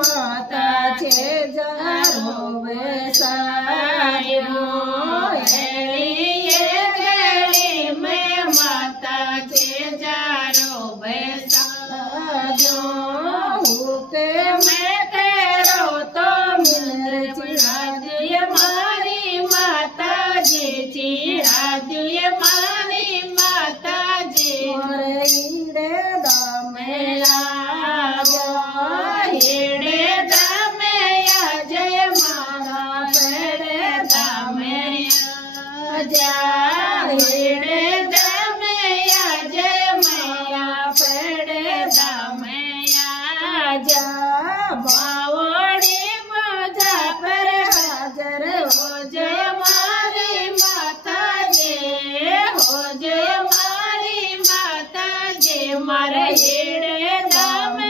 માતા છે જારો બેસાયો એળીએ ગળી મેં માતા છે જારો બેસાયો હુકે મેં તેરો તો મિલર ચિરાદુએ મારી માતાજી ચિરાદુએ મારી માતાજી મારે ઈડે દામે હેડે દામે આજે મારા પેડે દામે જા હેડે દામે આજે મારા પેડે દામે જા બાવડી મજા પર હાજર હોજે મારી માતાજી હોજે મારી માતાજી મારે હેડે દામે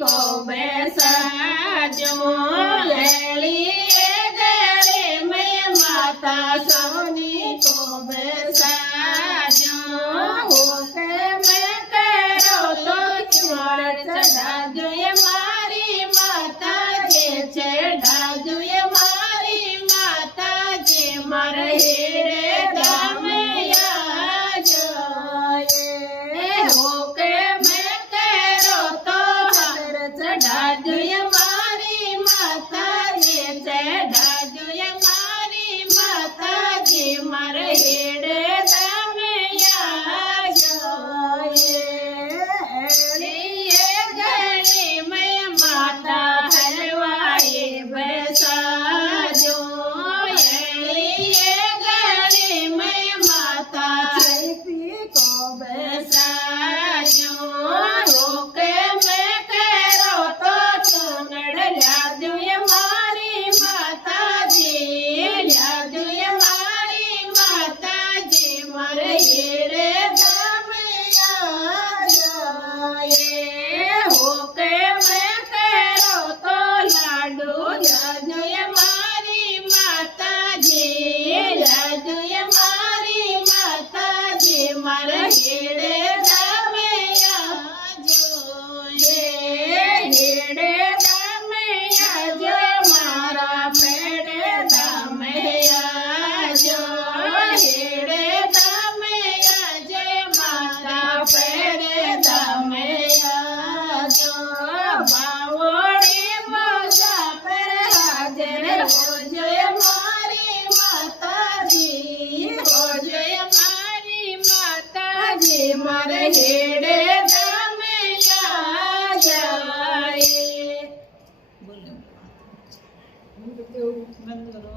को बैसाजो एलिए गले में माता सोनी को बैसाजो होके मैं तेरो तो चढ़ चढ़ा जो ये मारी माता जे चढ़ा जो ये मारी माता जे मर हेड़े दामे आजो होके मैं तेरो तो चढ़ाजुए मारी माताजी चढ़ाजुए मारी माताजी मर हेड़े दामे आजो एड़िए गली में माता हलवाई बैसाजो एड़िए गली में माता चैती को बैसाजो रोके मैं યાદુએ મારી માતાજી યાદુએ મારી માતાજી મારે હેડે દામે આજાએ હોકે મેં તેરો તો લાડુ યાદુએ મારી માતાજી યાદુએ મારી માતાજી મારે હેડે દામે આજો હેડે મારે હેડે દામે જાય બોલો બંધ કરો